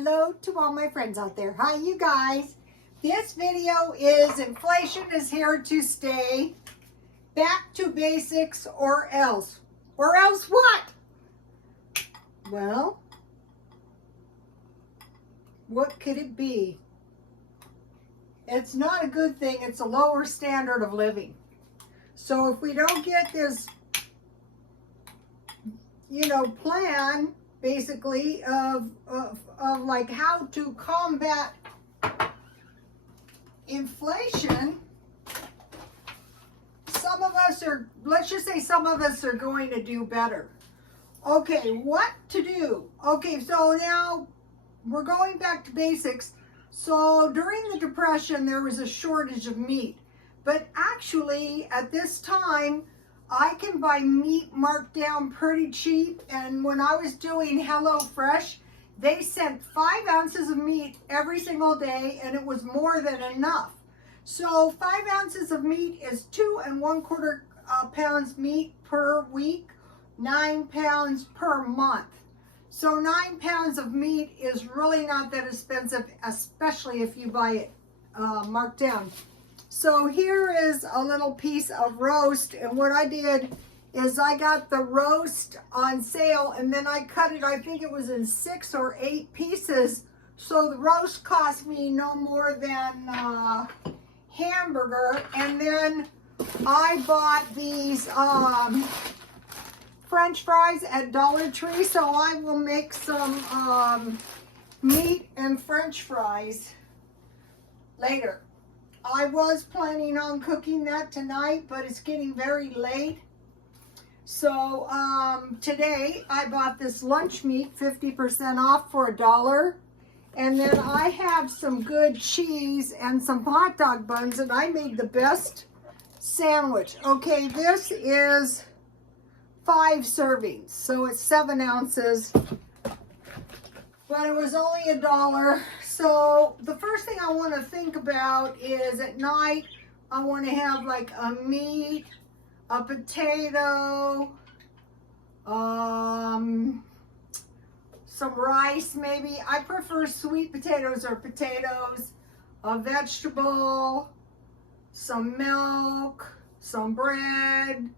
Hello to all my friends out there. Hi, you guys. This video is inflation is here to stay. Back to basics or else. Or else what? Well, what could it be? It's not a good thing. It's a lower standard of living. So if we don't get this, plan basically of like how to combat inflation, some of us are, let's just say some of us are going to do better. Okay, what to do? Okay, so now we're going back to basics. So during the Depression, there was a shortage of meat. But actually, at this time, I can buy meat marked down pretty cheap. And when I was doing HelloFresh, they sent 5 ounces of meat every single day, and it was more than enough. So 5 ounces of meat is 2 1/4 pounds meat per week, 9 pounds per month. So 9 pounds of meat is really not that expensive, especially if you buy it marked down. So here is a little piece of roast, and what I did is I got the roast on sale, and then I cut it, I think it was in 6 or 8 pieces. So the roast cost me no more than hamburger. And then I bought these French fries at Dollar Tree, so I will make some meat and French fries later. I was planning on cooking that tonight, but it's getting very late. So today I bought this lunch meat, 50% off for $1. And then I have some good cheese and some hot dog buns, and I made the best sandwich. Okay, this is 5 servings, so it's 7 ounces, but it was only $1. So the first thing I want to think about is at night, I want to have like a meat, a potato, some rice maybe. I prefer sweet potatoes or potatoes, a vegetable, some milk, some bread,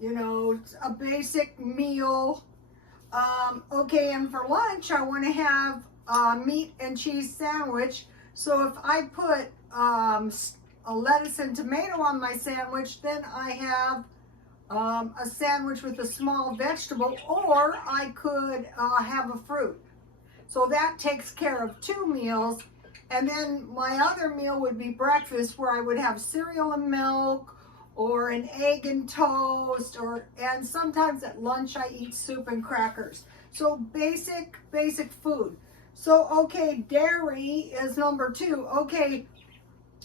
a basic meal. Okay, and for lunch, I want to have a meat and cheese sandwich. So if I put a lettuce and tomato on my sandwich, then I have a sandwich with a small vegetable, or I could have a fruit. So that takes care of 2 meals. And then my other meal would be breakfast, where I would have cereal and milk, or an egg and toast, and sometimes at lunch I eat soup and crackers. So basic food. So okay, dairy is number 2. Okay,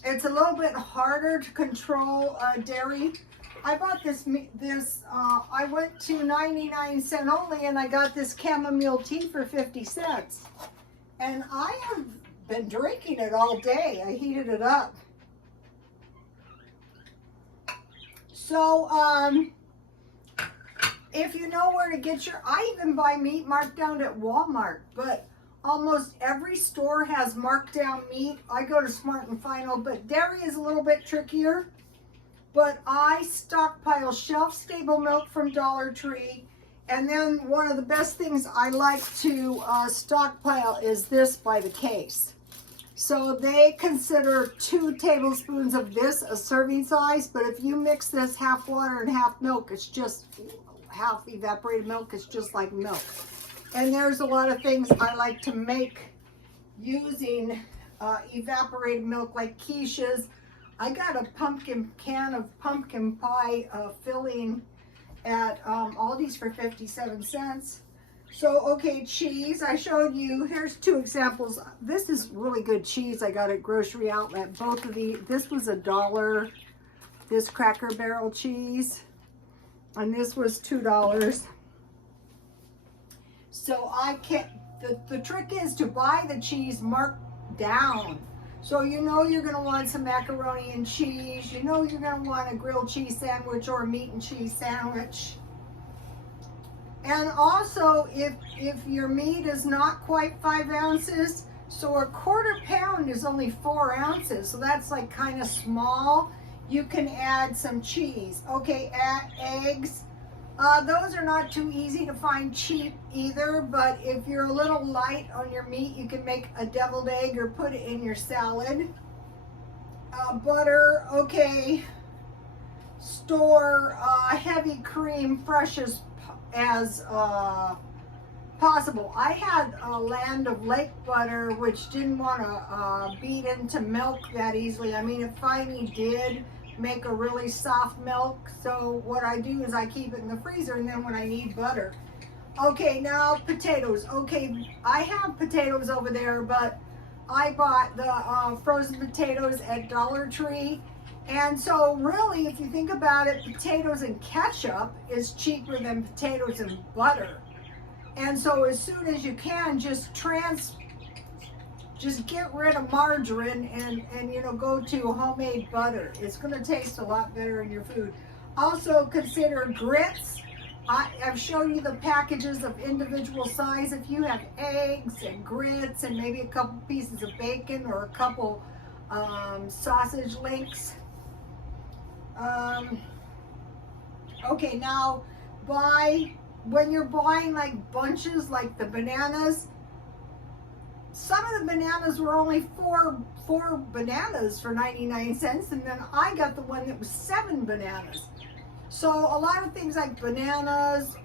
it's a little bit harder to control dairy. I bought this, I went to 99 cents only, and I got this chamomile tea for 50 cents. And I have been drinking it all day. I heated it up. So, if you know where to get I even buy meat marked down at Walmart, but almost every store has marked down meat. I go to Smart and Final, but dairy is a little bit trickier. But I stockpile shelf-stable milk from Dollar Tree. And then one of the best things I like to stockpile is this by the case. So they consider 2 tablespoons of this a serving size, but if you mix this half water and half milk, it's just half evaporated milk. It's just like milk. And there's a lot of things I like to make using evaporated milk, like quiches. I got a can of pumpkin pie filling at Aldi's for 57 cents. So, okay, cheese, I showed you, here's 2 examples. This is really good cheese I got at Grocery Outlet. Both of these, this was $1, this Cracker Barrel cheese, and this was $2. So I can't, the trick is to buy the cheese marked down. So you're going to want some macaroni and cheese. You're going to want a grilled cheese sandwich or a meat and cheese sandwich. And also, if your meat is not quite 5 ounces, so a 1/4 pound is only 4 ounces, so that's like kind of small. You can add some cheese. Okay, add eggs. Those are not too easy to find cheap either, but if you're a little light on your meat, you can make a deviled egg or put it in your salad. Butter, okay. Store heavy cream fresh as possible. I had a Land of Lake butter, which didn't want to beat into milk that easily. I mean, it finally did make a really soft milk. So what I do is I keep it in the freezer, and then when I need butter. Okay, now potatoes. Okay, I have potatoes over there, but I bought the frozen potatoes at Dollar Tree. And so really, if you think about it, potatoes and ketchup is cheaper than potatoes and butter. And so as soon as you can, just get rid of margarine and you know, go to homemade butter. It's going to taste a lot better in your food. Also consider grits. I've shown you the packages of individual size. If you have eggs and grits and maybe a couple pieces of bacon or a couple sausage links. Okay, now when you're buying like bunches, like the bananas, some of the bananas were only four bananas for 99 cents, and then I got the one that was 7 bananas. So a lot of things like bananas,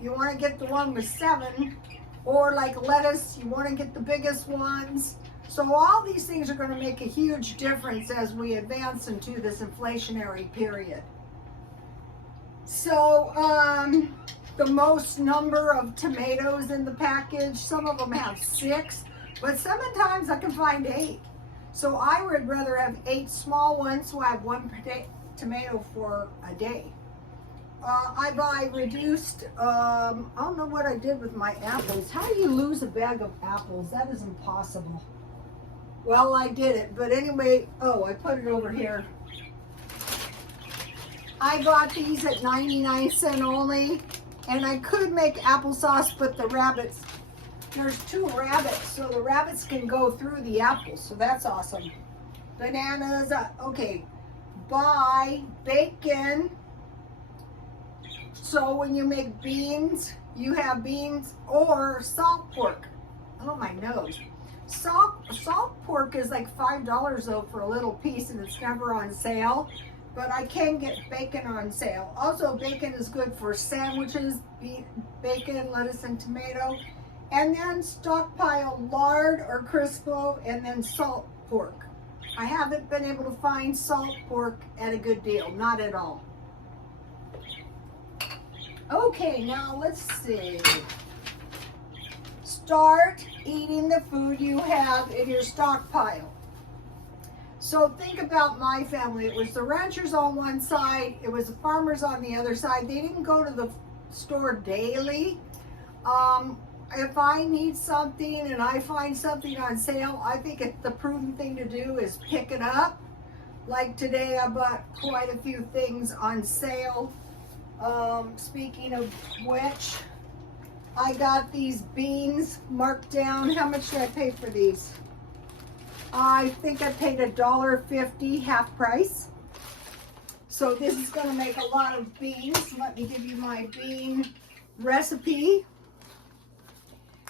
you want to get the one with 7, or like lettuce, you want to get the biggest ones. So all these things are going to make a huge difference as we advance into this inflationary period. So the most number of tomatoes in the package, some of them have 6, but sometimes I can find 8. So I would rather have 8 small ones, so I have 1 tomato for a day. I buy reduced, I don't know what I did with my apples. How do you lose a bag of apples? That is impossible. Well, I did it, but anyway, oh, I put it over here. I got these at 99 cents only, and I could make applesauce, but the rabbits, there's 2 rabbits, so the rabbits can go through the apples, so that's awesome. Bananas, okay, buy bacon. So when you make beans, you have beans or salt pork. Oh, my nose. Salt pork is like $5 though for a little piece, and it's never on sale. But I can get bacon on sale. Also, bacon is good for sandwiches, bacon, lettuce, and tomato. And then stockpile lard or Crisco, and then salt pork. I haven't been able to find salt pork at a good deal, not at all. Okay, now let's see. Start eating the food you have in your stockpile. So think about my family. It was the ranchers on one side, it was the farmers on the other side. They didn't go to the store daily. If I need something and I find something on sale, I think the prudent thing to do is pick it up. Like today, I bought quite a few things on sale. Speaking of which, I got these beans marked down. How much did I pay for these? I think I paid $1.50 half price. So this is going to make a lot of beans. Let me give you my bean recipe.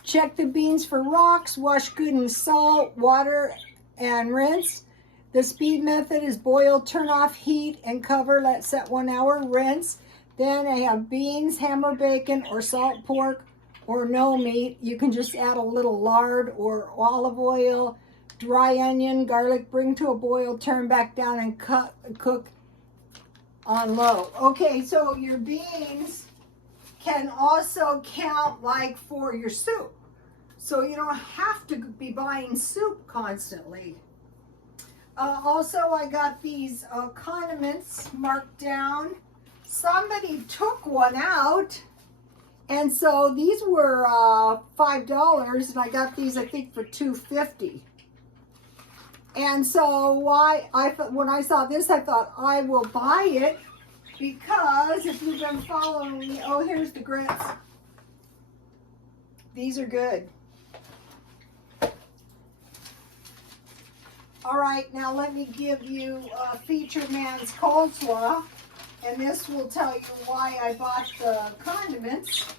Check the beans for rocks. Wash good in salt, water, and rinse. The speed method is boil, turn off heat, and cover. Let set 1 hour. Rinse. Then I have beans, ham or bacon, or salt pork, or no meat. You can just add a little lard or olive oil, dry onion, garlic. Bring to a boil, turn back down, and cook on low. Okay, so your beans can also count like for your soup. So you don't have to be buying soup constantly. Also, I got these condiments marked down. Somebody took one out, and so these were $5, and I got these, I think, for $2.50. And so when I saw this, I thought I will buy it, because if you've been following me, oh, here's the grits. These are good. All right, now let me give you Feature Man's coleslaw, and this will tell you why I bought the condiments.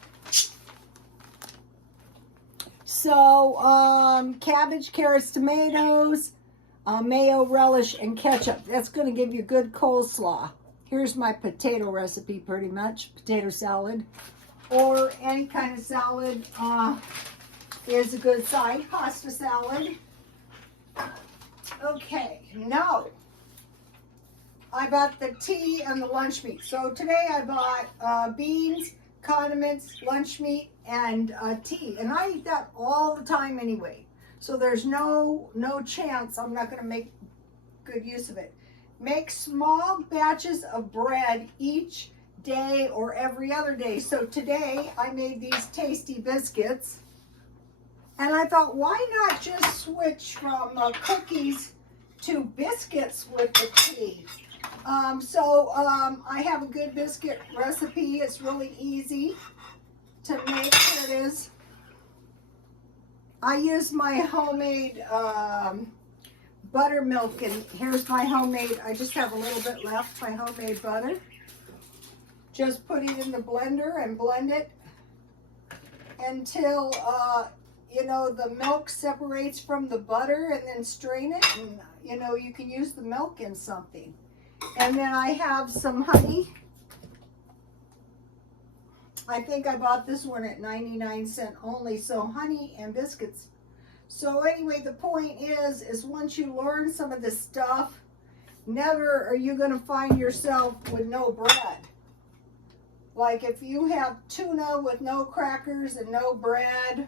So, cabbage, carrots, tomatoes, mayo, relish, and ketchup. That's going to give you good coleslaw. Here's my potato recipe, pretty much. Potato salad, or any kind of salad is a good side. Pasta salad. Okay, now I bought the tea and the lunch meat. So today I bought beans, condiments, lunch meat, and tea. And I eat that all the time anyway. So there's no chance I'm not going to make good use of it. Make small batches of bread each day or every other day. So today I made these tasty biscuits. And I thought, why not just switch from cookies to biscuits with the tea? I have a good biscuit recipe. It's really easy to make. Here it is. I use my homemade buttermilk, and here's my homemade, I just have a little bit left, my homemade butter. Just put it in the blender and blend it until the milk separates from the butter, and then strain it, and you can use the milk in something. And then I have some honey. I think I bought this one at 99 cents only, so honey and biscuits. So anyway, the point is once you learn some of this stuff, never are you going to find yourself with no bread. Like if you have tuna with no crackers and no bread,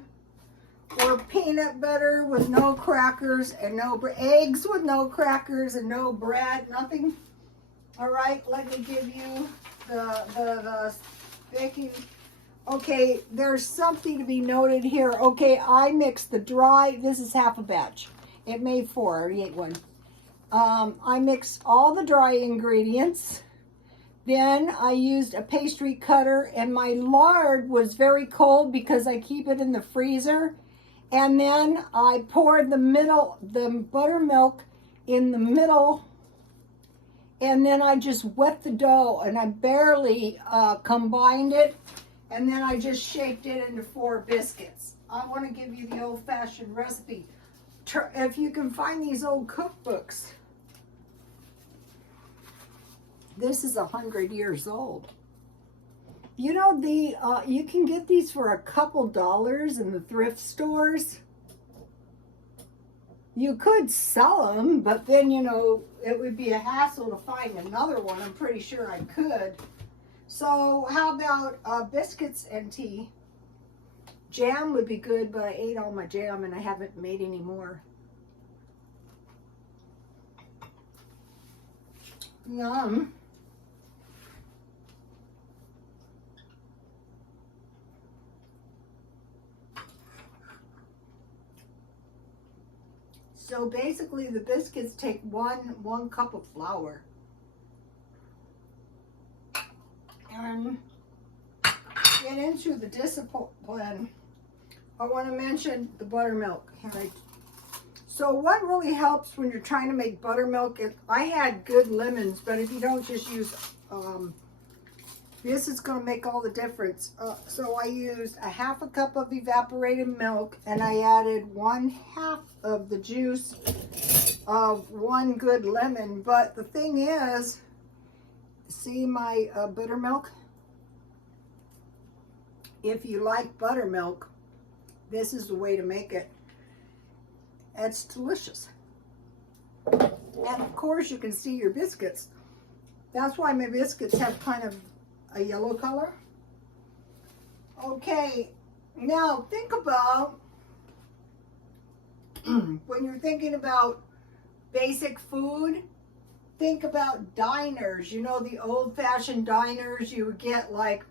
or peanut butter with no crackers and no eggs with no crackers and no bread, nothing. All right, let me give you the baking. Okay, there's something to be noted here. Okay, I mixed the dry, this is half a batch. It made 4, I already ate one. I mixed all the dry ingredients. Then I used a pastry cutter, and my lard was very cold because I keep it in the freezer. And then I poured the buttermilk in the middle, and then I just wet the dough, and I barely combined it, and then I just shaped it into 4 biscuits. I want to give you the old-fashioned recipe. If you can find these old cookbooks, this is 100 years old. You know, you can get these for a couple dollars in the thrift stores. You could sell them, but then, it would be a hassle to find another one. I'm pretty sure I could. So how about biscuits and tea? Jam would be good, but I ate all my jam and I haven't made any more. Yum. So basically the biscuits take one cup of flour. And get into the discipline, I want to mention the buttermilk. So what really helps when you're trying to make buttermilk is, I had good lemons, but if you don't, just use, this is going to make all the difference. So I used a half a cup of evaporated milk, and I added 1/2 of the juice of 1 good lemon. But the thing is, see my buttermilk? If you like buttermilk, this is the way to make it. It's delicious. And of course you can see your biscuits. That's why my biscuits have kind of a yellow color. Okay, now think about when you're thinking about basic food, think about diners. You know, the old-fashioned diners you would get, like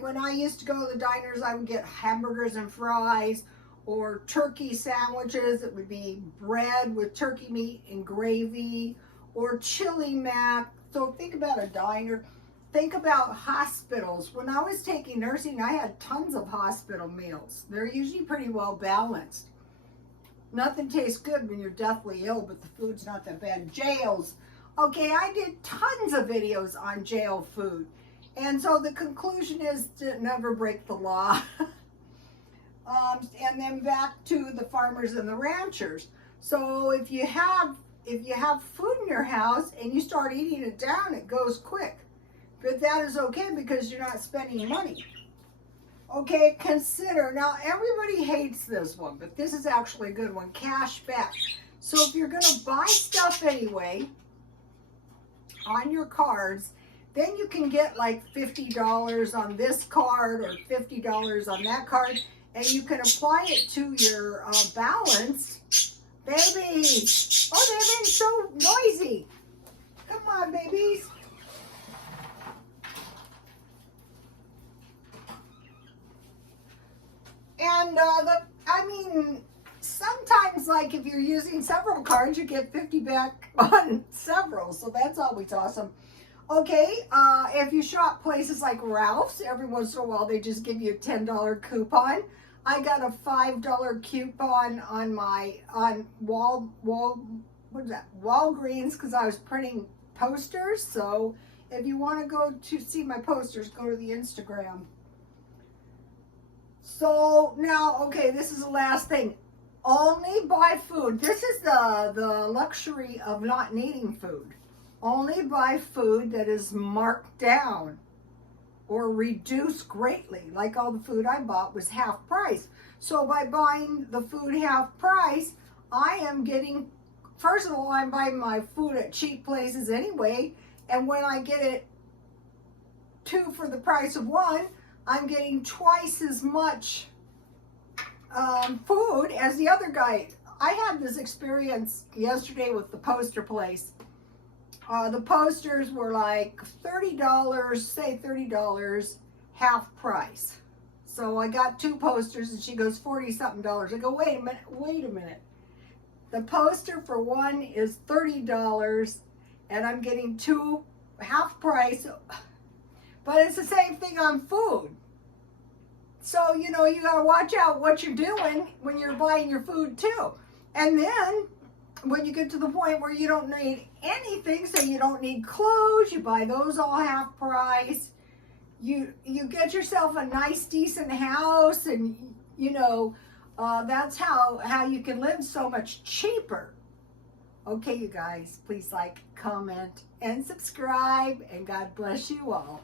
when I used to go to the diners, I would get hamburgers and fries, or turkey sandwiches. It would be bread with turkey meat and gravy, or chili mac. So think about a diner. think about hospitals. When I was taking nursing, I had tons of hospital meals. They're usually pretty well balanced. Nothing tastes good when you're deathly ill, but the food's not that bad. Jails. Okay, I did tons of videos on jail food. And so the conclusion is to never break the law. And then back to the farmers and the ranchers. So if you have food in your house and you start eating it down, it goes quick. But that is okay because you're not spending money. Okay, consider, now everybody hates this one, but this is actually a good one, cash back. So if you're gonna buy stuff anyway on your cards, then you can get like $50 on this card or $50 on that card, and you can apply it to your balance. Babies, oh, they're being so noisy. Come on, babies. And I mean, sometimes like if you're using several cards, you get 50 back on several. So that's always awesome. Okay, if you shop places like Ralph's, every once in a while they just give you a $10 coupon. I got a $5 coupon on my Walgreens because I was printing posters. So if you want to go to see my posters, go to the Instagram. So now, okay, this is the last thing. Only buy food. This is the luxury of not needing food. Only buy food that is marked down or reduced greatly. Like all the food I bought was half price. So by buying the food half price, I am getting, first of all, I'm buying my food at cheap places anyway. And when I get it 2 for the price of 1, I'm getting twice as much food as the other guy. I had this experience yesterday with the poster place. The posters were like $30, say $30, half price. So I got 2 posters and she goes $40-something. I go, wait a minute. The poster for 1 is $30 and I'm getting 2 half price. But it's the same thing on food. So, you know, you got to watch out what you're doing when you're buying your food too. And then when you get to the point where you don't need anything, so you don't need clothes, you buy those all half price. You get yourself a nice, decent house, and, you know, that's how you can live so much cheaper. Okay, you guys, please like, comment, and subscribe, and God bless you all.